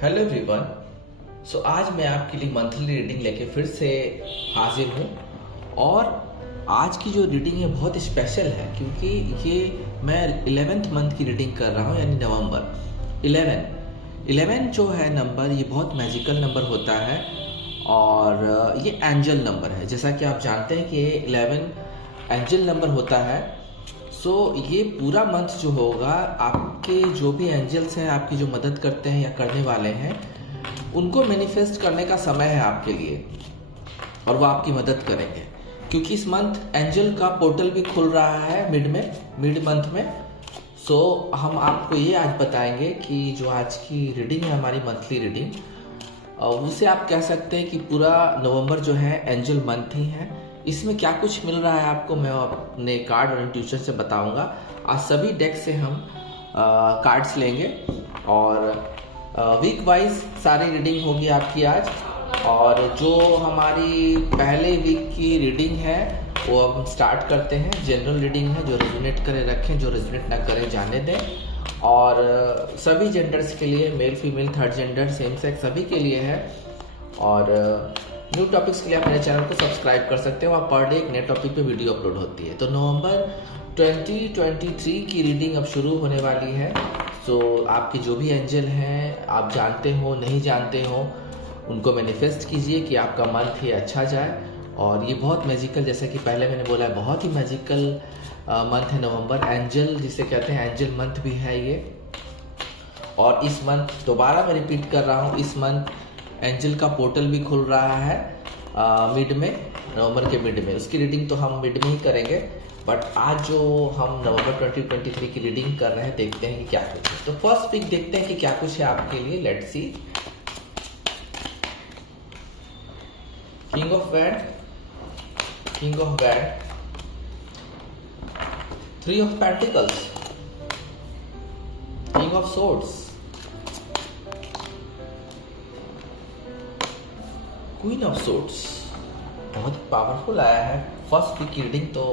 Hello everyone. आज मैं आपके लिए मंथली रीडिंग लेके फिर से हाजिर हूँ। और आज की जो रीडिंग है बहुत स्पेशल है क्योंकि ये मैं 11th मंथ की रीडिंग कर रहा हूँ, यानी नवंबर 11 जो है नंबर, ये बहुत मैजिकल नंबर होता है और ये एंजल नंबर है। जैसा कि आप जानते हैं कि ये 11 एंजल नंबर होता है। ये पूरा मंथ जो होगा, आपके जो भी एंजल्स हैं, आपकी जो मदद करते हैं या करने वाले हैं, उनको मैनिफेस्ट करने का समय है आपके लिए और वो आपकी मदद करेंगे क्योंकि इस मंथ एंजल का पोर्टल भी खुल रहा है मिड मंथ में। हम आपको ये आज बताएंगे कि जो आज की रीडिंग है, हमारी मंथली रीडिंग, उसे आप कह सकते हैं कि पूरा नवंबर जो है एंजल मंथ ही है। इसमें क्या कुछ मिल रहा है आपको, मैं अपने कार्ड और इंट्यूशन से बताऊंगा। आज सभी डेक से हम कार्ड्स लेंगे और वीक वाइज सारी रीडिंग होगी आपकी आज। और जो हमारी पहले वीक की रीडिंग है वो अब हम स्टार्ट करते हैं। जनरल रीडिंग है, जो रेजोनेट करे रखें, जो रेजोनेट ना करे जाने दें। और सभी जेंडर्स के लिए, male female third gender same sex सभी के लिए है। और न्यू टॉपिक्स के लिए आप मेरे चैनल को सब्सक्राइब कर सकते हो। आप पर डे एक नए टॉपिक पे वीडियो अपलोड होती है। तो नवंबर 2023 की रीडिंग अब शुरू होने वाली है। आपके जो भी एंजल हैं, आप जानते हो नहीं जानते हो, उनको मैनिफेस्ट कीजिए कि आपका मंथ ही अच्छा जाए। और ये बहुत मैजिकल, जैसे कि पहले मैंने बोला है, बहुत ही मैजिकल मंथ है नवंबर। एंजल जिसे कहते हैं, एंजल मंथ भी है ये। और इस मंथ, दोबारा मैं रिपीट कर रहा हूँ, इस मंथ एंजल का पोर्टल भी खुल रहा है मिड में, नवंबर के मिड में। उसकी रीडिंग तो हम मिड में ही करेंगे, बट आज जो हम नवंबर 2023 की रीडिंग कर रहे हैं, देखते हैं कि क्या कुछ है। तो फर्स्ट वीक देखते हैं कि क्या कुछ है आपके लिए। Let's see. King of wand, king of wand, 3 of pentacles, king of swords, queen of swords. बहुत पावरफुल आया है फर्स्ट वीक की रीडिंग। तो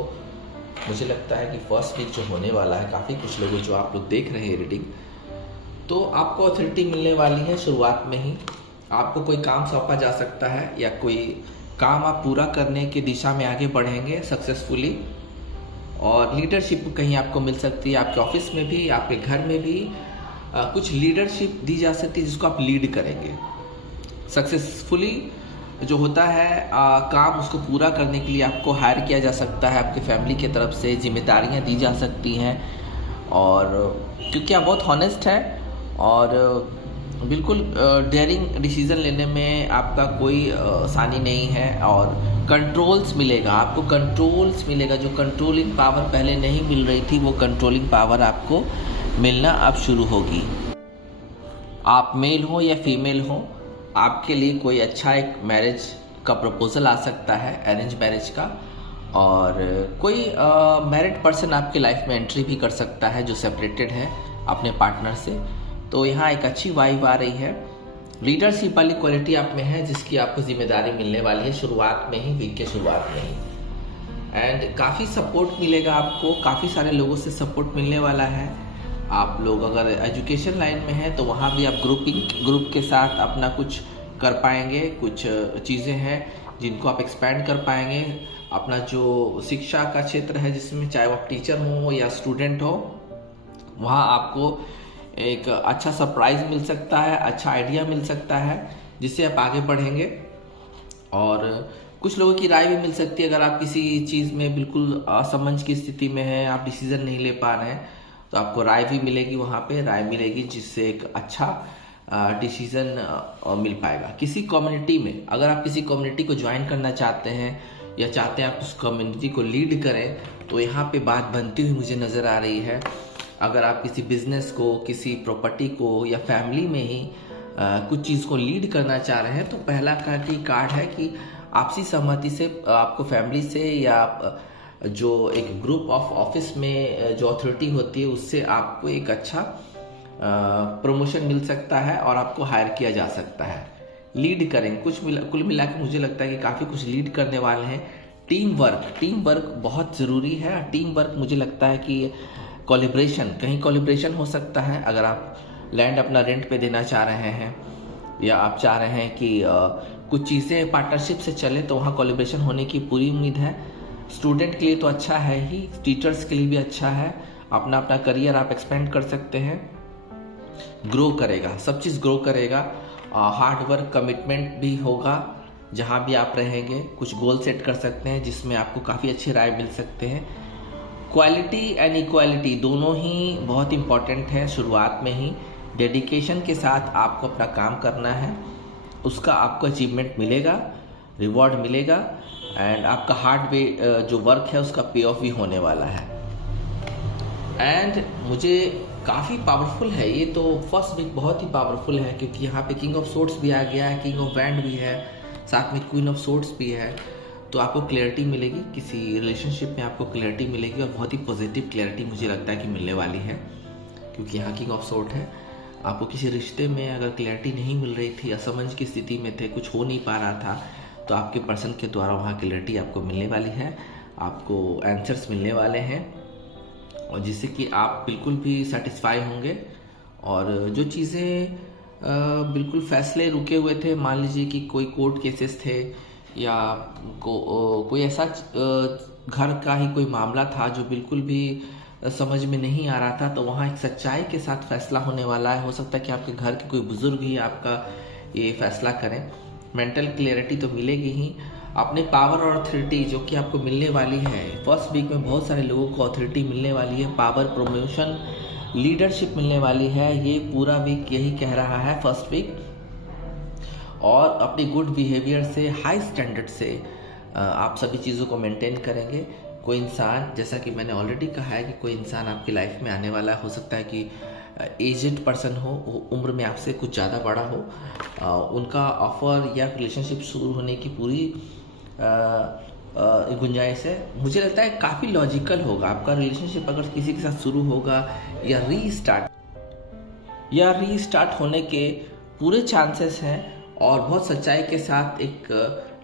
मुझे लगता है कि फर्स्ट वीक जो होने वाला है, काफ़ी कुछ लोगों, जो आप लोग देख रहे हैं रीडिंग, तो आपको अथॉरिटी मिलने वाली है शुरुआत में ही। आपको कोई काम सौंपा जा सकता है या कोई काम आप पूरा करने की दिशा में आगे बढ़ेंगे सक्सेसफुली। और लीडरशिप कहीं आपको मिल सकती है, आपके ऑफिस में भी, आपके घर में भी कुछ लीडरशिप दी जा सकती है जिसको आप लीड करेंगे सक्सेसफुली। जो होता है काम, उसको पूरा करने के लिए आपको हायर किया जा सकता है, आपके फैमिली की तरफ से जिम्मेदारियां दी जा सकती हैं। और क्योंकि आप बहुत हॉनेस्ट हैं और बिल्कुल डेयरिंग डिसीज़न लेने में आपका कोई आसानी नहीं है। और कंट्रोल्स मिलेगा आपको, कंट्रोल्स मिलेगा। जो कंट्रोलिंग पावर पहले नहीं मिल रही थी, वो कंट्रोलिंग पावर आपको मिलना अब शुरू होगी। आप मेल हो या फीमेल हो, आपके लिए कोई अच्छा एक मैरिज का प्रपोजल आ सकता है, अरेंज मैरिज का। और कोई मैरिड पर्सन आपके लाइफ में एंट्री भी कर सकता है जो सेपरेटेड है अपने पार्टनर से। तो यहाँ एक अच्छी वाइब आ रही है। लीडरशिप वाली क्वालिटी आप में है जिसकी आपको जिम्मेदारी मिलने वाली है शुरुआत में ही, वीक के शुरुआत में ही। एंड काफ़ी सपोर्ट मिलेगा आपको, काफ़ी सारे लोगों से सपोर्ट मिलने वाला है। आप लोग अगर एजुकेशन लाइन में हैं तो वहाँ भी आप ग्रुप के साथ अपना कुछ कर पाएंगे। कुछ चीज़ें हैं जिनको आप एक्सपैंड कर पाएंगे। अपना जो शिक्षा का क्षेत्र है, जिसमें चाहे वो आप टीचर हो या स्टूडेंट हो, वहाँ आपको एक अच्छा सरप्राइज़ मिल सकता है, अच्छा आइडिया मिल सकता है जिससे आप आगे बढ़ेंगे। और कुछ लोगों की राय भी मिल सकती है। अगर आप किसी चीज़ में बिल्कुल असमंज की स्थिति में हैं, आप डिसीज़न नहीं ले पा रहे हैं, तो आपको राय भी मिलेगी, वहाँ पे राय मिलेगी जिससे एक अच्छा डिसीज़न मिल पाएगा। किसी कम्युनिटी में, अगर आप किसी कम्युनिटी को ज्वाइन करना चाहते हैं या चाहते हैं आप उस कम्युनिटी को लीड करें, तो यहाँ पे बात बनती हुई मुझे नज़र आ रही है। अगर आप किसी बिजनेस को, किसी प्रॉपर्टी को या फैमिली में ही कुछ चीज़ को लीड करना चाह रहे हैं, तो पहला कार्ड है कि आपसी सहमति से आपको फैमिली से या जो एक ग्रुप ऑफ ऑफिस में जो अथॉरिटी होती है, उससे आपको एक अच्छा प्रमोशन मिल सकता है और आपको हायर किया जा सकता है। लीड करें, कुल मिला के मुझे लगता है कि काफ़ी कुछ लीड करने वाले हैं। टीम वर्क बहुत ज़रूरी है। टीम वर्क, मुझे लगता है कि कोलैबोरेशन, कहीं कोलैबोरेशन हो सकता है। अगर आप लैंड अपना रेंट पे देना चाह रहे हैं या आप चाह रहे हैं कि कुछ चीज़ें पार्टनरशिप से चले, तो वहाँ कोलैबोरेशन होने की पूरी उम्मीद है। स्टूडेंट के लिए तो अच्छा है ही, टीचर्स के लिए भी अच्छा है। अपना अपना करियर आप एक्सपेंड कर सकते हैं, ग्रो करेगा, सब चीज़ ग्रो करेगा। हार्ड वर्क, कमिटमेंट भी होगा। जहाँ भी आप रहेंगे कुछ गोल सेट कर सकते हैं जिसमें आपको काफ़ी अच्छी राय मिल सकते हैं। क्वालिटी एंड इक्वालिटी दोनों ही बहुत इम्पॉर्टेंट है। शुरुआत में ही डेडिकेशन के साथ आपको अपना काम करना है, उसका आपको अचीवमेंट मिलेगा, रिवॉर्ड मिलेगा, एंड आपका हार्ड वे जो वर्क है उसका पे ऑफ भी होने वाला है। एंड मुझे काफ़ी पावरफुल है ये तो, फर्स्ट वीक बहुत ही पावरफुल है क्योंकि यहाँ पे किंग ऑफ सोर्ड्स भी आ गया है, किंग ऑफ वैंड भी है, साथ में क्वीन ऑफ सोर्ड्स भी है। तो आपको क्लैरिटी मिलेगी, किसी रिलेशनशिप में आपको क्लैरिटी मिलेगी, और बहुत ही पॉजिटिव क्लैरिटी मुझे लगता है कि मिलने वाली है क्योंकि यहाँ किंग ऑफ सोर्ड है। आपको किसी रिश्ते में अगर क्लैरिटी नहीं मिल रही थी, असमंज की स्थिति में थे, कुछ हो नहीं पा रहा था, तो आपके पर्सन के द्वारा वहाँ क्लैरिटी आपको मिलने वाली है, आपको आंसर्स मिलने वाले हैं, और जिससे कि आप बिल्कुल भी सेटिस्फाई होंगे। और जो चीज़ें बिल्कुल फैसले रुके हुए थे, मान लीजिए कि कोई कोर्ट केसेस थे या कोई ऐसा घर का ही कोई मामला था जो बिल्कुल भी समझ में नहीं आ रहा था, तो वहाँ एक सच्चाई के साथ फैसला होने वाला है। हो सकता है कि आपके घर के कोई बुजुर्ग ही आपका ये फैसला करें। मेंटल क्लियरिटी तो मिलेगी ही, अपने पावर और अथॉरिटी जो कि आपको मिलने वाली है। फर्स्ट वीक में बहुत सारे लोगों को अथॉरिटी मिलने वाली है, पावर, प्रमोशन, लीडरशिप मिलने वाली है। ये पूरा वीक यही कह रहा है फर्स्ट वीक। और अपनी गुड बिहेवियर से, हाई स्टैंडर्ड से आप सभी चीज़ों को मेंटेन करेंगे। कोई इंसान, जैसा कि मैंने ऑलरेडी कहा है कि कोई इंसान आपकी लाइफ में आने वाला हो सकता है कि एजेड पर्सन हो, उम्र में आपसे कुछ ज़्यादा बड़ा हो, उनका ऑफर या रिलेशनशिप शुरू होने की पूरी गुंजाइश है। मुझे लगता है काफ़ी लॉजिकल होगा आपका रिलेशनशिप अगर किसी के साथ शुरू होगा या रीस्टार्ट होने के पूरे चांसेस हैं, और बहुत सच्चाई के साथ एक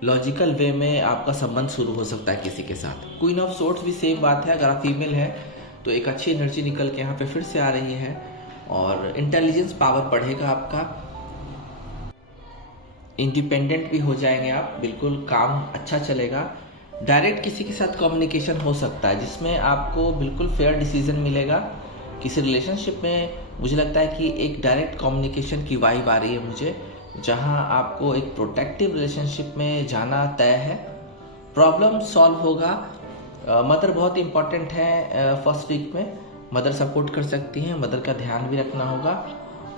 लॉजिकल वे में आपका संबंध शुरू हो सकता है किसी के साथ। क्वीन ऑफ सोर्ड्स भी सेम बात है, अगर आप फीमेल हैं तो एक अच्छी एनर्जी निकल के यहाँ पे फिर से आ रही है, और इंटेलिजेंस पावर बढ़ेगा आपका, इंडिपेंडेंट भी हो जाएंगे आप, बिल्कुल काम अच्छा चलेगा। डायरेक्ट किसी के साथ कम्युनिकेशन हो सकता है जिसमें आपको बिल्कुल फेयर डिसीजन मिलेगा। किसी रिलेशनशिप में मुझे लगता है कि एक डायरेक्ट कम्युनिकेशन की वाइब आ रही है मुझे, जहां आपको एक प्रोटेक्टिव रिलेशनशिप में जाना तय है। प्रॉब्लम सॉल्व होगा। मदर बहुत इंपॉर्टेंट है फर्स्ट वीक में, मदर सपोर्ट कर सकती हैं, मदर का ध्यान भी रखना होगा।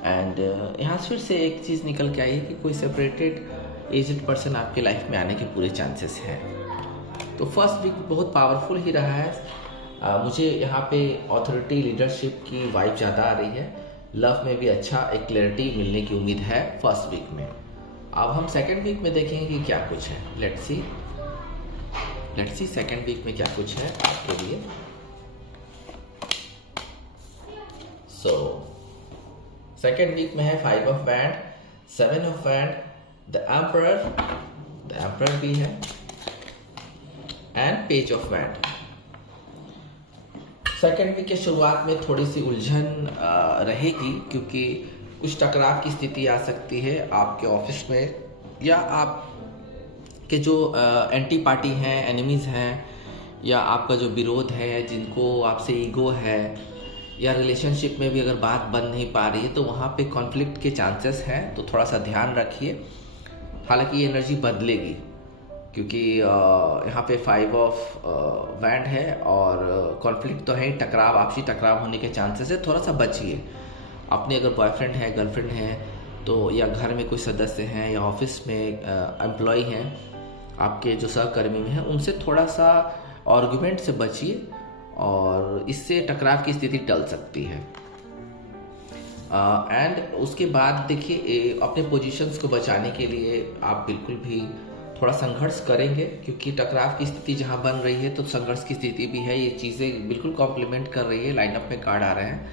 एंड यहाँ फिर से एक चीज़ निकल के आई है कि कोई सेपरेटेड एजेड पर्सन आपके लाइफ में आने के पूरे चांसेस हैं। तो फर्स्ट वीक बहुत पावरफुल ही रहा है। मुझे यहाँ पे ऑथोरिटी, लीडरशिप की वाइब ज़्यादा आ रही है। लव में भी अच्छा एक क्लैरिटी मिलने की उम्मीद है फर्स्ट वीक में। अब हम सेकेंड वीक में देखेंगे कि क्या कुछ है। लेट्स सी सेकेंड वीक में क्या कुछ है आपके लिए। सो सेकेंड वीक में है 5 of wand, 7 of wand, the emperor भी है, and page of wand. Second week के शुरुआत में थोड़ी सी उलझन रहेगी क्योंकि कुछ टकराव की स्थिति आ सकती है आपके ऑफिस में, या आप के जो एंटी पार्टी हैं, एनिमीज़ हैं, या आपका जो विरोध है, जिनको आपसे ईगो है, या रिलेशनशिप में भी अगर बात बन नहीं पा रही है तो वहाँ पे कॉन्फ्लिक्ट के चांसेस हैं। तो थोड़ा सा ध्यान रखिए। हालांकि ये एनर्जी बदलेगी क्योंकि यहाँ पे 5 ऑफ वैंड है और कॉन्फ्लिक्ट तो है, टकराव, आपसी टकराव होने के चांसेस है। थोड़ा सा बचिए। अपने अगर बॉयफ्रेंड है, गर्लफ्रेंड है, तो या घर में कोई सदस्य हैं, या ऑफिस में एम्प्लॉय हैं, आपके जो सहकर्मी में हैं, उनसे थोड़ा सा आर्गुमेंट से बचिए और इससे टकराव की स्थिति टल सकती है। एंड उसके बाद देखिए, अपने पोजीशंस को बचाने के लिए आप बिल्कुल भी थोड़ा संघर्ष करेंगे क्योंकि टकराव की स्थिति जहां बन रही है तो संघर्ष की स्थिति भी है। ये चीज़ें बिल्कुल कॉम्प्लीमेंट कर रही है, लाइनअप में कार्ड आ रहे हैं।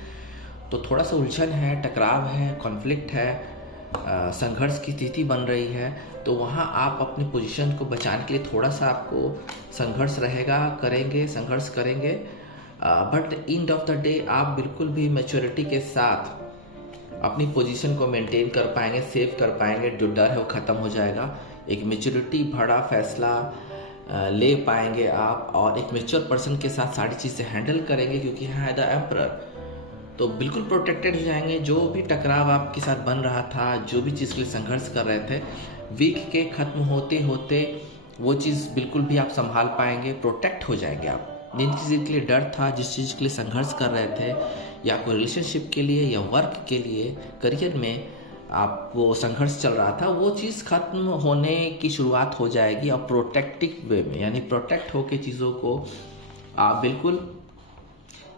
तो थोड़ा सा उलझन है, टकराव है, कॉन्फ्लिक्ट है, संघर्ष की स्थिति बन रही है। तो वहाँ आप अपने पोजीशन को बचाने के लिए थोड़ा सा आपको संघर्ष रहेगा, संघर्ष करेंगे। But end of the day आप बिल्कुल भी मैच्योरिटी के साथ अपनी पोजीशन को मेंटेन कर पाएंगे, सेव कर पाएंगे, जो डर है वो ख़त्म हो जाएगा। एक मेच्योरिटी भरा फैसला ले पाएंगे आप, और एक मेच्योर पर्सन के साथ सारी चीज़ें हैंडल करेंगे, क्योंकि यहाँ है द एम्परर। तो बिल्कुल प्रोटेक्टेड हो जाएंगे। जो भी टकराव आपके साथ बन रहा था, जो भी चीज़ के लिए संघर्ष कर रहे थे, वीक के ख़त्म होते होते वो चीज़ बिल्कुल भी आप संभाल पाएंगे, प्रोटेक्ट हो जाएंगे आप। जिन चीज़ के लिए डर था, जिस चीज़ के लिए संघर्ष कर रहे थे, या कोई रिलेशनशिप के लिए या वर्क के लिए, करियर में आपको संघर्ष चल रहा था, वो चीज़ खत्म होने की शुरुआत हो जाएगी। और प्रोटेक्टिव वे में, यानी प्रोटेक्ट होके चीज़ों को आप बिल्कुल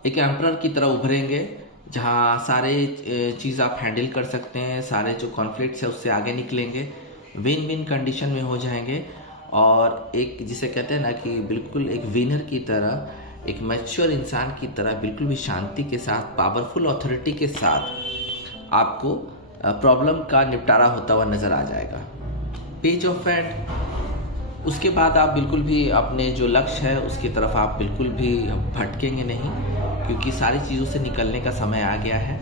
एक एम्परर की तरह उभरेंगे, जहाँ सारे चीज़ आप हैंडल कर सकते हैं, सारे जो कॉन्फ्लिक्ट्स है उससे आगे निकलेंगे, विन विन कंडीशन में हो जाएंगे। और एक जिसे कहते हैं ना कि बिल्कुल एक विनर की तरह, एक मैच्योर इंसान की तरह, बिल्कुल भी शांति के साथ, पावरफुल अथॉरिटी के साथ आपको प्रॉब्लम का निपटारा होता हुआ नज़र आ जाएगा। पेज ऑफ हैंड, उसके बाद आप बिल्कुल भी अपने जो लक्ष्य है उसकी तरफ आप बिल्कुल भी भटकेंगे नहीं, क्योंकि सारी चीज़ों से निकलने का समय आ गया है।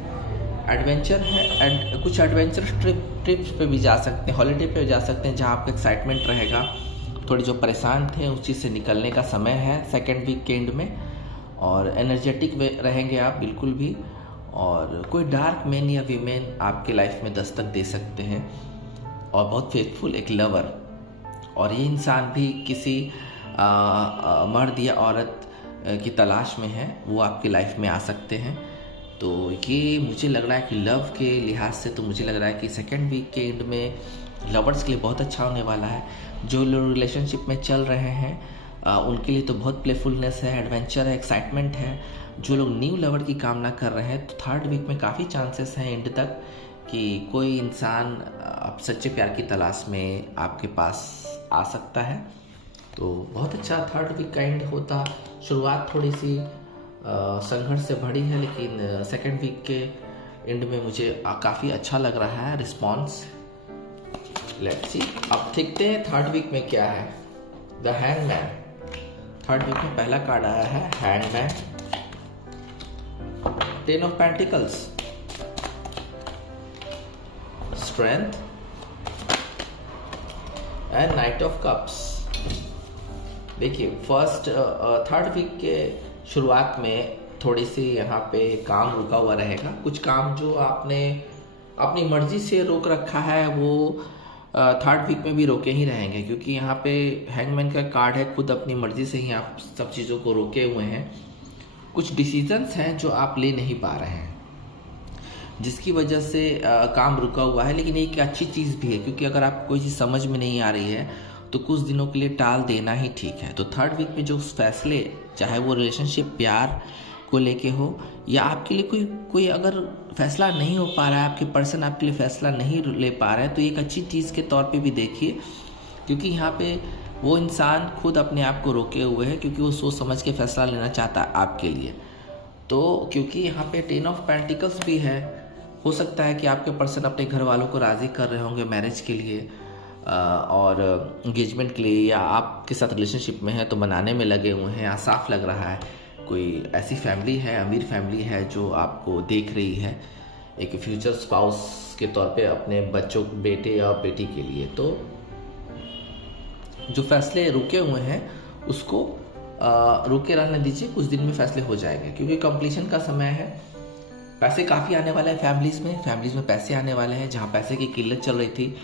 एडवेंचर है, एंड कुछ एडवेंचर ट्रिप्स पे भी जा सकते हैं, हॉलीडे पे जा सकते हैं, जहाँ आपका एक्साइटमेंट रहेगा। थोड़े जो परेशान थे उस चीज़ से निकलने का समय है सेकेंड वीक के एंड में, और एनर्जेटिक में रहेंगे आप बिल्कुल भी। और कोई डार्क मैन या वीमेन आपके लाइफ में दस्तक दे सकते हैं, और बहुत फेथफुल एक लवर, और ये इंसान भी किसी मर्द या औरत की तलाश में है, वो आपकी लाइफ में आ सकते हैं। तो ये मुझे लग रहा है कि लव के लिहाज से तो मुझे लग रहा है कि सेकेंड वीक के एंड में लवर्स के लिए बहुत अच्छा होने वाला है। जो लोग रिलेशनशिप में चल रहे हैं उनके लिए तो बहुत प्लेफुलनेस है, एडवेंचर है, एक्साइटमेंट है। जो लोग न्यू लवर की कामना कर रहे हैं, तो थर्ड वीक में काफ़ी चांसेस हैं एंड तक कि कोई इंसान अब सच्चे प्यार की तलाश में आपके पास आ सकता है। तो बहुत अच्छा थर्ड वीक का एंड होता। शुरुआत थोड़ी सी संघर्ष से भरी है, लेकिन सेकेंड वीक के एंड में मुझे काफ़ी अच्छा लग रहा है रिस्पॉन्स। लेट्स सी, अब देखते हैं थर्ड वीक में क्या है। द हैंगमैन, थर्ड वीक में पहला कार्ड आया है hangman, ten of pentacles, strength and night of cups. देखिए थर्ड वीक के शुरुआत में थोड़ी सी यहाँ पे काम रुका हुआ रहेगा। कुछ काम जो आपने अपनी मर्जी से रोक रखा है वो थर्ड वीक में भी रोके ही रहेंगे, क्योंकि यहाँ पे हैंगमैन का कार्ड है, खुद अपनी मर्जी से ही आप सब चीज़ों को रोके हुए हैं। कुछ डिसीजंस हैं जो आप ले नहीं पा रहे हैं, जिसकी वजह से काम रुका हुआ है। लेकिन एक अच्छी चीज़ भी है, क्योंकि अगर आपको कोई चीज़ समझ में नहीं आ रही है तो कुछ दिनों के लिए टाल देना ही ठीक है। तो थर्ड वीक में जो फैसले, चाहे वो रिलेशनशिप प्यार को लेके हो, या आपके लिए कोई अगर फैसला नहीं हो पा रहा है, आपके पर्सन आपके लिए फैसला नहीं ले पा रहा है, तो एक अच्छी चीज़ के तौर पे भी देखिए, क्योंकि यहाँ पे वो इंसान खुद अपने आप को रोके हुए है, क्योंकि वो सोच समझ के फैसला लेना चाहता है आपके लिए। तो क्योंकि यहाँ पे टेन ऑफ पेंटिकल्स भी है, हो सकता है कि आपके पर्सन अपने घर वालों को राज़ी कर रहे होंगे मैरिज के लिए और एंगेजमेंट के लिए, या आपके साथ रिलेशनशिप में है तो बनाने में लगे हुए हैं। यहाँ साफ लग रहा है कोई ऐसी फैमिली है, अमीर फैमिली है, जो आपको देख रही है एक फ्यूचर स्पाउस के तौर पे अपने बच्चों, बेटे या बेटी के लिए। तो जो फैसले रुके हुए हैं उसको रुके रहने दीजिए, कुछ दिन में फैसले हो जाएंगे, क्योंकि कंप्लीशन का समय है। पैसे काफ़ी आने वाले हैं फैमिलीज़ में पैसे आने वाले हैं। जहाँ पैसे की किल्लत चल रही थी,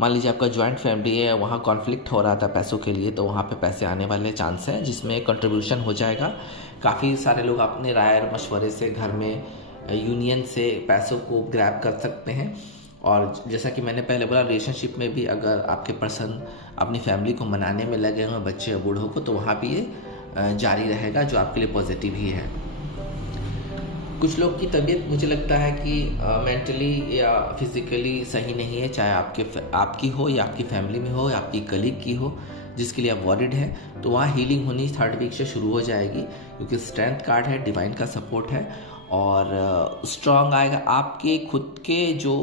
मान लीजिए आपका जॉइंट फैमिली है, वहाँ कॉन्फ्लिक्ट हो रहा था पैसों के लिए, तो वहाँ पे पैसे आने वाले चांस हैं, जिसमें कंट्रीब्यूशन हो जाएगा। काफ़ी सारे लोग अपने राय और मशवरे से घर में यूनियन से पैसों को ग्रैब कर सकते हैं। और जैसा कि मैंने पहले बोला, रिलेशनशिप में भी अगर आपके पर्सन अपनी फैमिली को मनाने में लगे हुए, बच्चे और बूढ़ों को, तो वहाँ भी ये जारी रहेगा, जो आपके लिए पॉजिटिव ही है। कुछ लोग की तबीयत मुझे लगता है कि मेंटली या फिजिकली सही नहीं है, चाहे आपकी हो या आपकी फैमिली में हो या आपकी कलीग की हो, जिसके लिए आप वॉरिड हैं। तो वहाँ हीलिंग होनी थर्ड वीक से शुरू हो जाएगी, क्योंकि स्ट्रेंथ कार्ड है, डिवाइन का सपोर्ट है, और स्ट्रांग आएगा आपके खुद के जो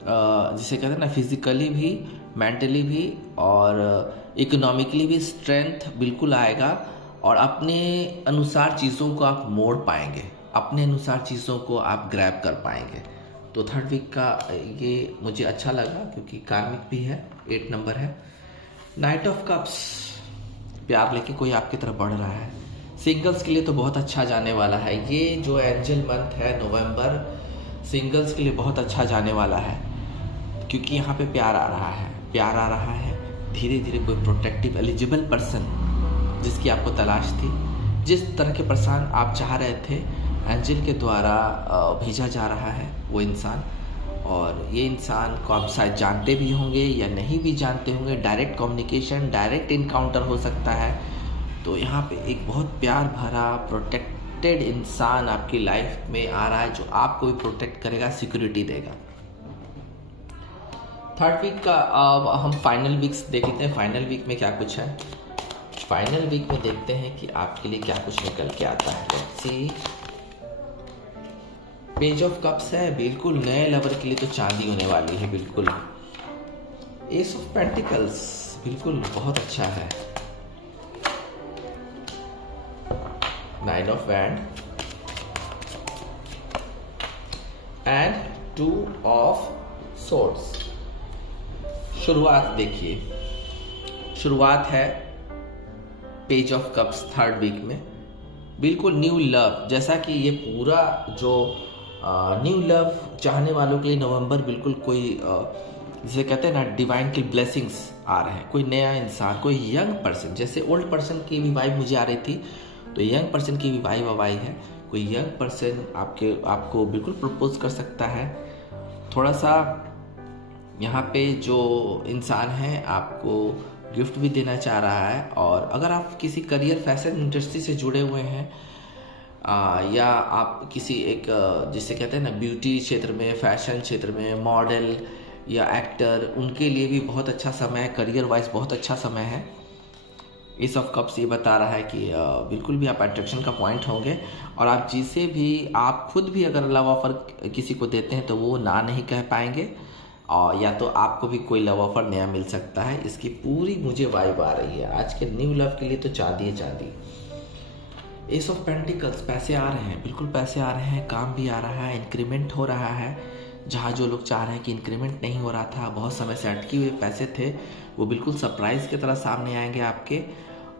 जिसे कहते हैं ना, फिजिकली भी, मेंटली भी और इकोनॉमिकली भी स्ट्रेंथ बिल्कुल आएगा। और अपने अनुसार चीज़ों को आप मोड़ पाएंगे, अपने अनुसार चीज़ों को आप ग्रैब कर पाएंगे। तो थर्ड वीक का ये मुझे अच्छा लगा क्योंकि कार्मिक भी है, 8 नंबर है। नाइट ऑफ कप्स, प्यार लेके कोई आपकी तरफ बढ़ रहा है। सिंगल्स के लिए तो बहुत अच्छा जाने वाला है। ये जो एंजल मंथ है नवंबर, सिंगल्स के लिए बहुत अच्छा जाने वाला है क्योंकि यहाँ पे प्यार आ रहा है, प्यार आ रहा है। धीरे धीरे कोई प्रोटेक्टिव एलिजिबल पर्सन जिसकी आपको तलाश थी, जिस तरह के पर्सन आप चाह रहे थे, एंजल के द्वारा भेजा जा रहा है वो इंसान। और ये इंसान को आप शायद जानते भी होंगे या नहीं भी जानते होंगे। डायरेक्ट कम्युनिकेशन, डायरेक्ट इनकाउंटर हो सकता है। तो यहाँ पे एक बहुत प्यार भरा प्रोटेक्टेड इंसान आपकी लाइफ में आ रहा है जो आपको भी प्रोटेक्ट करेगा, सिक्योरिटी देगा। थर्ड वीक का अब हम फाइनल वीक्स देख लेते हैं। फाइनल वीक में क्या कुछ है। फाइनल वीक में देखते हैं कि आपके लिए क्या कुछ निकल के आता है। Let's see. Page of cups है, बिल्कुल नए लवर के लिए तो चांदी होने वाली है। बिल्कुल एस ऑफ पेंटिकल्स, बिल्कुल बहुत अच्छा है। 9 of wand and 2 of swords. शुरुआत देखिए, शुरुआत है page of cups third week में। बिल्कुल न्यू लव, जैसा कि ये पूरा जो न्यू लव चाहने वालों के लिए नवंबर बिल्कुल कोई जिसे कहते हैं ना डिवाइन की ब्लेसिंग्स आ रहे हैं। कोई नया इंसान, कोई यंग पर्सन, जैसे ओल्ड पर्सन की भी वाइब मुझे आ रही थी तो यंग पर्सन की भी वाइब आई है। कोई यंग पर्सन आपको बिल्कुल प्रपोज कर सकता है। थोड़ा सा यहाँ पे जो इंसान है आपको गिफ्ट भी देना चाह रहा है। और अगर आप किसी करियर फैशन इंडस्ट्री से जुड़े हुए हैं या आप किसी एक जिसे कहते हैं ना ब्यूटी क्षेत्र में, फैशन क्षेत्र में, मॉडल या एक्टर, उनके लिए भी बहुत अच्छा समय है। करियर वाइज बहुत अच्छा समय है। एस ऑफ कप्स ये बता रहा है कि बिल्कुल भी आप अट्रैक्शन का पॉइंट होंगे। और आप जिसे भी, आप खुद भी अगर लव ऑफर किसी को देते हैं तो वो ना नहीं कह पाएंगे। और या तो आपको भी कोई लव ऑफर नया मिल सकता है। इसकी पूरी मुझे वाइब आ रही है। आज के न्यू लव के लिए तो चांदी है, चांदी। एस ऑफ पेंटिकल्स, पैसे आ रहे हैं, बिल्कुल पैसे आ रहे हैं, काम भी आ रहा है, इंक्रीमेंट हो रहा है। जहाँ जो लोग चाह रहे हैं कि इंक्रीमेंट नहीं हो रहा था, बहुत समय से अटके हुए पैसे थे, वो बिल्कुल सरप्राइज़ की तरह सामने आएंगे आपके।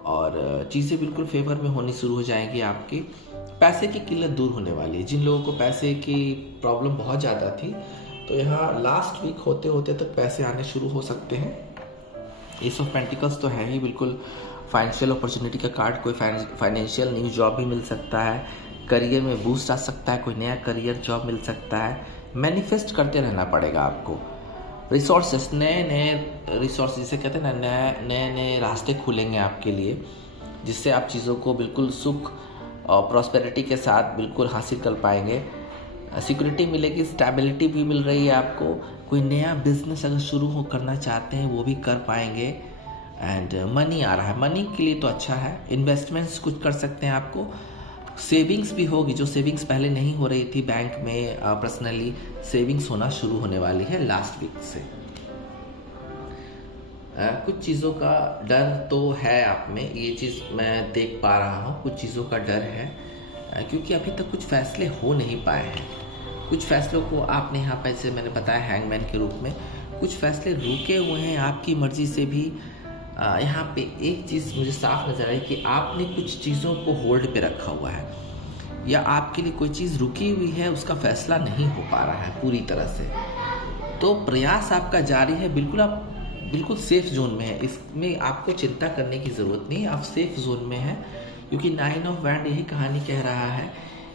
और चीज़ें बिल्कुल फेवर में होनी शुरू हो जाएंगी आपकी। पैसे की किल्लत दूर होने वाली है। जिन लोगों को पैसे की प्रॉब्लम बहुत ज़्यादा थी तो यहाँ लास्ट वीक होते होते तक पैसे आने शुरू हो सकते हैं। एस ऑफ पेंटिकल्स तो है ही बिल्कुल फाइनेंशियल अपॉर्चुनिटी का कार्ड। कोई फाइनेंशियल न्यू जॉब भी मिल सकता है, करियर में बूस्ट आ सकता है, कोई नया करियर जॉब मिल सकता है। मैनिफेस्ट करते रहना पड़ेगा आपको। रिसोर्सेस, नए नए रिसोर्स जिसे कहते हैं ना, नए नए रास्ते खुलेंगे आपके लिए, जिससे आप चीज़ों को बिल्कुल सुख और प्रॉस्पेरिटी के साथ बिल्कुल हासिल कर पाएंगे। सिक्योरिटी मिलेगी, स्टेबिलिटी भी मिल रही है आपको। कोई नया बिजनेस अगर शुरू करना चाहते हैं वो भी कर पाएंगे। एंड मनी आ रहा है, मनी के लिए तो अच्छा है। इन्वेस्टमेंट्स कुछ कर सकते हैं आपको। सेविंग्स भी होगी, जो सेविंग्स पहले नहीं हो रही थी बैंक में, पर्सनली सेविंग्स होना शुरू होने वाली है लास्ट वीक से। कुछ चीज़ों का डर तो है आप में, ये चीज़ मैं देख पा रहा हूँ। कुछ चीज़ों का डर है क्योंकि अभी तक कुछ फैसले हो नहीं पाए हैं। कुछ फैसलों को आपने यहाँ पर, जैसे मैंने बताया हैंगमैन के रूप में, कुछ फैसले रुके हुए हैं आपकी मर्जी से भी। यहाँ पे एक चीज़ मुझे साफ नज़र आई कि आपने कुछ चीज़ों को होल्ड पे रखा हुआ है या आपके लिए कोई चीज़ रुकी हुई है, उसका फैसला नहीं हो पा रहा है पूरी तरह से। तो प्रयास आपका जारी है। बिल्कुल आप बिल्कुल सेफ जोन में है, इसमें आपको चिंता करने की ज़रूरत नहीं, आप सेफ जोन में हैं। क्योंकि 9 ऑफ वैंड यही कहानी कह रहा है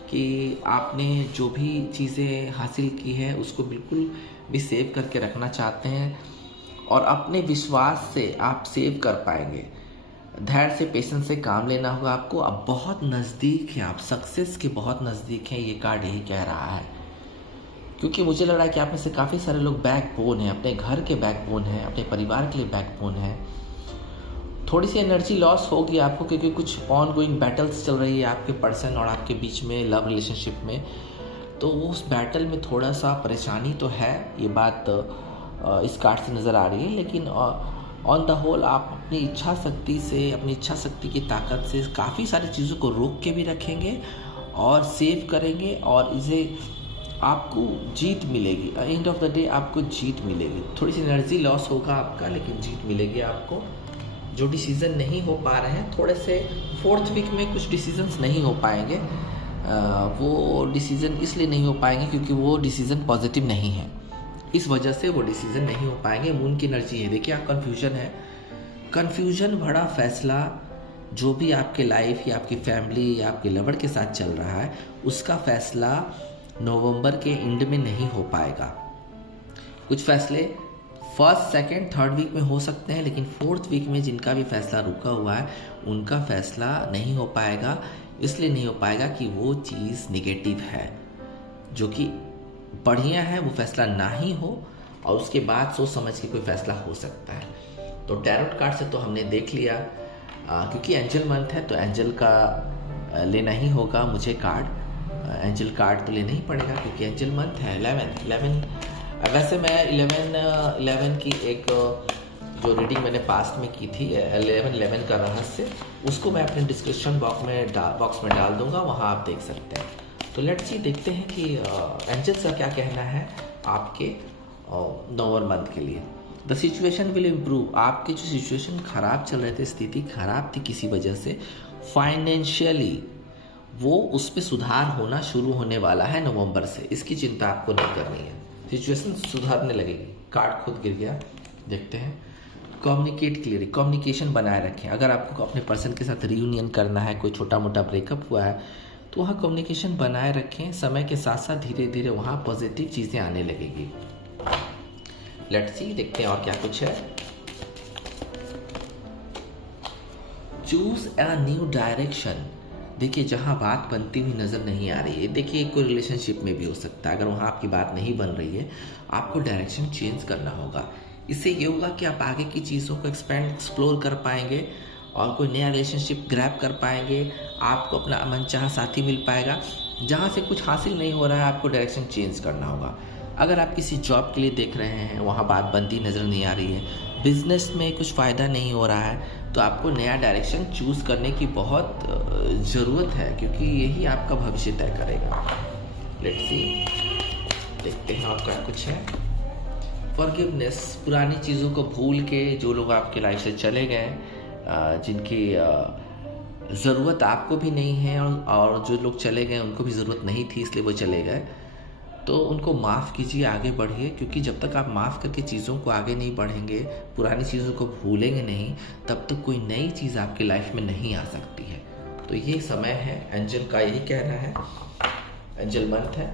कि आपने जो भी चीज़ें हासिल की है उसको बिल्कुल भी सेव करके रखना चाहते हैं और अपने विश्वास से आप सेव कर पाएंगे। धैर्य से, पेशेंस से काम लेना होगा आपको। अब बहुत नज़दीक हैं आप, सक्सेस के बहुत नज़दीक हैं, ये कार्ड यही कह रहा है। क्योंकि मुझे लग रहा है कि आप में से काफ़ी सारे लोग बैकबोन हैं, अपने घर के बैकबोन हैं, अपने परिवार के लिए बैकबोन हैं। थोड़ी सी एनर्जी लॉस होगी आपको क्योंकि कुछ ऑन गोइंग बैटल्स चल रही है आपके पर्सन और आपके बीच में, लव रिलेशनशिप में। तो उस बैटल में थोड़ा सा परेशानी तो है, ये बात इस कार्ड से नज़र आ रही है। लेकिन ऑन द होल आप अपनी इच्छा शक्ति से, अपनी इच्छा शक्ति की ताकत से काफ़ी सारी चीज़ों को रोक के भी रखेंगे और सेव करेंगे और इसे आपको जीत मिलेगी। एंड ऑफ द डे आपको जीत मिलेगी। थोड़ी सी एनर्जी लॉस होगा आपका, लेकिन जीत मिलेगी आपको। जो डिसीज़न नहीं हो पा रहे हैं, थोड़े से 4th वीक में कुछ डिसीजंस नहीं हो पाएंगे। वो डिसीज़न इसलिए नहीं हो पाएंगे क्योंकि वो डिसीज़न पॉजिटिव नहीं है, इस वजह से वो डिसीज़न नहीं हो पाएंगे। मून की एनर्जी है, देखिए आप कन्फ्यूजन है। कन्फ्यूजन भरा फैसला जो भी आपके लाइफ या आपकी फैमिली या आपके लवर के साथ चल रहा है, उसका फैसला नवंबर के एंड में नहीं हो पाएगा। कुछ फैसले 1st, 2nd, 3rd वीक में हो सकते हैं, लेकिन 4th वीक में जिनका भी फैसला रुका हुआ है उनका फैसला नहीं हो पाएगा। इसलिए नहीं हो पाएगा कि वो चीज़ निगेटिव है। जो कि बढ़िया है वो फैसला ना ही हो, और उसके बाद सोच समझ के कोई फैसला हो सकता है। तो टैरोट कार्ड से तो हमने देख लिया, क्योंकि एंजल मंथ है तो एंजल का लेना ही होगा मुझे कार्ड। एंजल कार्ड तो लेना ही पड़ेगा क्योंकि एंजल मंथ है। 11 वैसे मैं 11 की एक जो रीडिंग मैंने पास्ट में की थी 11 का रहस्य, उसको मैं अपने डिस्क्रिप्शन बॉक्स में डाल दूंगा, वहाँ आप देख सकते हैं। तो लेट्स सी, देखते हैं कि एंजल्स का क्या कहना है आपके नवंबर मंथ के लिए। The situation will improve. आपकी जो सिचुएशन खराब चल रहे थे, स्थिति खराब थी किसी वजह से फाइनेंशियली, वो उस पर सुधार होना शुरू होने वाला है नवंबर से। इसकी चिंता आपको नहीं करनी है, सिचुएशन सुधारने लगेगी। कार्ड खुद गिर गया, देखते हैं। कम्युनिकेट क्लियरली, कम्युनिकेशन बनाए रखें। अगर आपको अपने पर्सन के साथ रियूनियन करना है, कोई छोटा मोटा ब्रेकअप हुआ है, तो वहाँ कम्युनिकेशन बनाए रखें। समय के साथ साथ धीरे धीरे वहाँ पॉजिटिव चीज़ें आने लगेगी। लेट्स सी, देखते हैं और क्या कुछ है। Choose a new direction. देखिए जहाँ बात बनती हुई नज़र नहीं आ रही है, देखिए कोई रिलेशनशिप में भी हो सकता है, अगर वहाँ आपकी बात नहीं बन रही है, आपको डायरेक्शन चेंज करना होगा। इससे ये होगा कि आप आगे की चीज़ों को एक्सप्लोर कर पाएंगे और कोई नया रिलेशनशिप ग्रैब कर पाएंगे। आपको अपना मनचाहा साथी मिल पाएगा। जहाँ से कुछ हासिल नहीं हो रहा है, आपको डायरेक्शन चेंज करना होगा। अगर आप किसी जॉब के लिए देख रहे हैं, वहाँ बात बनती नज़र नहीं आ रही है, बिजनेस में कुछ फ़ायदा नहीं हो रहा है, तो आपको नया डायरेक्शन चूज़ करने की बहुत ज़रूरत है, क्योंकि यही आपका भविष्य तय करेगा। लेट्स सी, देखते हैं और क्या कुछ है। फॉरगिवनेस, पुरानी चीज़ों को भूल के जो लोग आपके लाइफ से चले गए, जिनकी ज़रूरत आपको भी नहीं है और जो लोग चले गए उनको भी ज़रूरत नहीं थी इसलिए वो चले गए, तो उनको माफ़ कीजिए, आगे बढ़िए। क्योंकि जब तक आप माफ़ करके चीज़ों को आगे नहीं बढ़ेंगे, पुरानी चीज़ों को भूलेंगे नहीं, तब तक कोई नई चीज़ आपकी लाइफ में नहीं आ सकती है। तो ये समय है, एंजल का यही कहना है। एंजल मंथ है।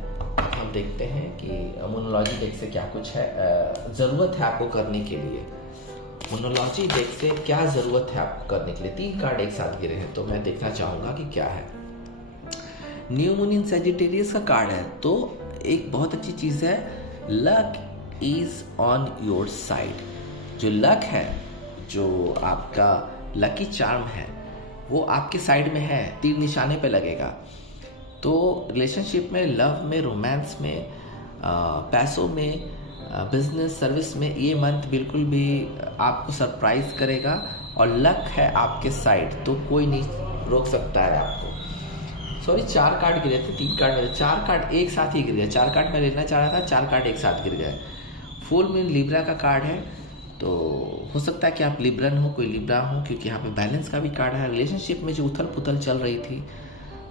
हम देखते हैं कि मोनोलॉजी डेक से क्या कुछ है, ज़रूरत है आपको करने के लिए। मोनोलॉजी डेक से क्या ज़रूरत है आपको करने के लिए। 3 कार्ड एक साथ गिरे हैं, तो मैं देखना चाहूँगा कि क्या है। न्यू मून इन सजिटेरियस का कार्ड है, तो एक बहुत अच्छी चीज़ है, luck is on your side. जो लक है, जो आपका लकी चार्म है, वो आपके साइड में है, तीर निशाने पे लगेगा। तो रिलेशनशिप में, लव में, रोमांस में, पैसों में, बिजनेस, सर्विस में ये मंथ बिल्कुल भी आपको सरप्राइज करेगा। और लक है आपके साइड, तो कोई नहीं रोक सकता है आपको। सॉरी, 4 कार्ड गिरे थे, 3 कार्ड मेरे, 4 कार्ड एक साथ ही गिर गए। 4 कार्ड मैं लेना चाह रहा था, 4 कार्ड एक साथ गिर गए। फुल मून लिब्रा का कार्ड है, तो हो सकता है कि आप लिब्रन हो, कोई लिब्रा हो, क्योंकि यहाँ पे बैलेंस का भी कार्ड है। रिलेशनशिप में जो उथल पुथल चल रही थी,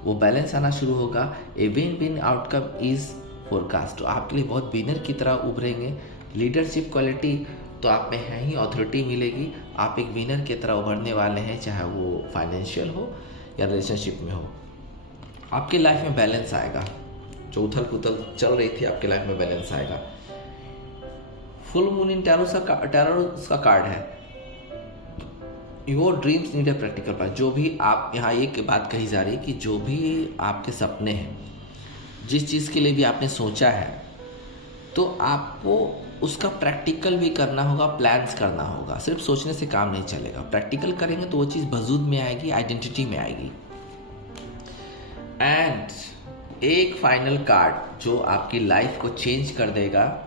वो बैलेंस आना शुरू होगा। A win win outcome is forecast. तो आपके लिए बहुत विनर की तरह उभरेंगे। लीडरशिप क्वालिटी तो आप में है ही, अथॉरिटी मिलेगी। आप एक विनर की तरह उभरने वाले हैं, चाहे वो फाइनेंशियल हो या रिलेशनशिप में हो। आपके लाइफ में बैलेंस आएगा। जो उथल पुथल चल रही थी, आपके लाइफ में बैलेंस आएगा। फुल मून इन टैरोस का कार्ड है, your dreams need a practical path. जो भी आप, यहाँ एक बात कही जा रही है कि जो भी आपके सपने हैं, जिस चीज़ के लिए भी आपने सोचा है, तो आपको उसका प्रैक्टिकल भी करना होगा, प्लान्स करना होगा। सिर्फ सोचने से काम नहीं चलेगा, प्रैक्टिकल करेंगे तो वो चीज़ वजूद में आएगी, आइडेंटिटी में आएगी। एंड एक फाइनल कार्ड जो आपकी लाइफ को चेंज कर देगा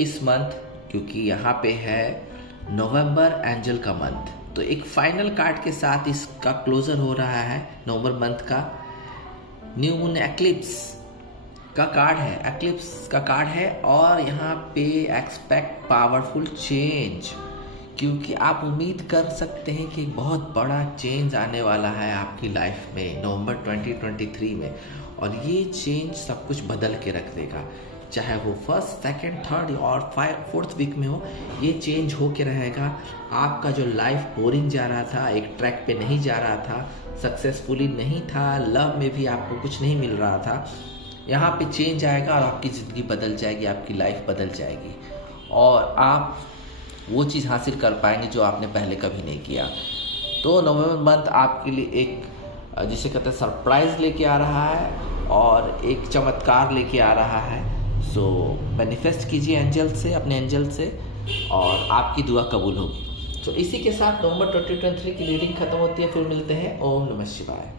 इस मंथ, क्योंकि यहाँ पे है नवंबर एंजल का मंथ। तो एक फाइनल कार्ड के साथ इसका क्लोजर हो रहा है नवंबर मंथ का। New moon eclipse. का कार्ड है, एक्लिप्स का कार्ड है। और यहाँ पे एक्सपेक्ट पावरफुल चेंज, क्योंकि आप उम्मीद कर सकते हैं कि बहुत बड़ा चेंज आने वाला है आपकी लाइफ में नवंबर 2023 में। और ये चेंज सब कुछ बदल के रख देगा, चाहे वो फर्स्ट, सेकंड, थर्ड और फोर्थ वीक में हो, ये चेंज हो के रहेगा। आपका जो लाइफ बोरिंग जा रहा था, एक ट्रैक पे नहीं जा रहा था, सक्सेसफुली नहीं था, लव में भी आपको कुछ नहीं मिल रहा था, यहाँ पे चेंज आएगा और आपकी ज़िंदगी बदल जाएगी, आपकी लाइफ बदल जाएगी और आप वो चीज़ हासिल कर पाएंगे जो आपने पहले कभी नहीं किया। तो नवंबर मंथ आपके लिए एक जिसे कहते हैं सरप्राइज़ लेके आ रहा है और एक चमत्कार लेके आ रहा है। सो मैनिफेस्ट कीजिए एंजल से, अपने एंजल से, और आपकी दुआ कबूल होगी। तो इसी के साथ नवंबर 2023 की रीडिंग खत्म होती है। फिर मिलते हैं। ओम नमः शिवाय।